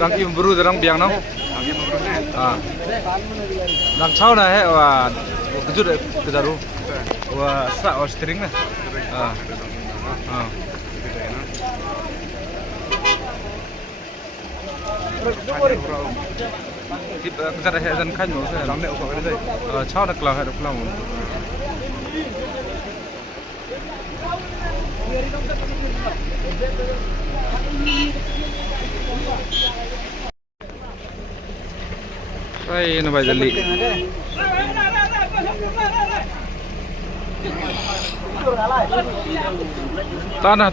Đang im buru đang biang nó. Đang sau này hệ và cái chút đấy cái gì và sao string này. Kita kejar hệ dân khách nó sẽ đóng nẹo của cái đây. Sau là cloud hệ độc lòng. Đây nó bài dân lị. Tan à.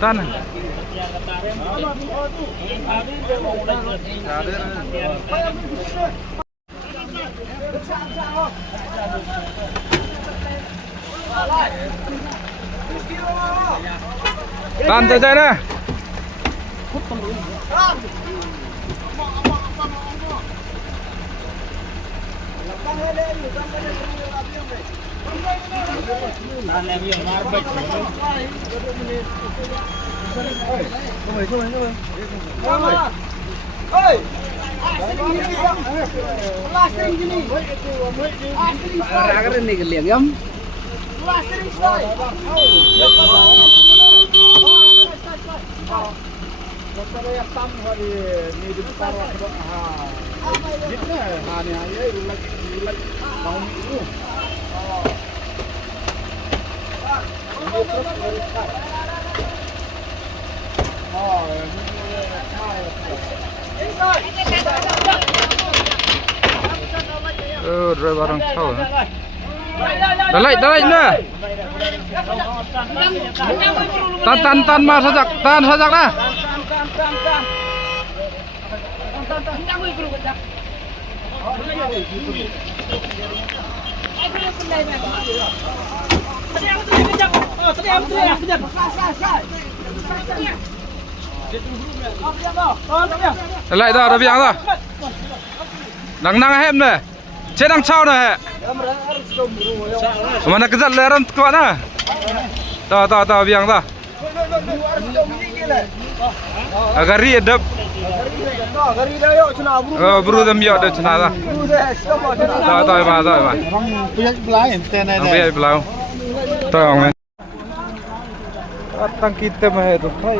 Tan chạy nè. Rồi barang sau. Dah lagi nè. Tan mà sajak dah. Lại ra đó biang ra. Nang hem nè. Chết đang sau nè. Mana kejar leran kuat na. Tahu biang ta. Agari edap. Buru dam yo de chana ta. Tahu ba. Punya belai ente na. Punya belai. Tahu men. Atang kita mah itu hai.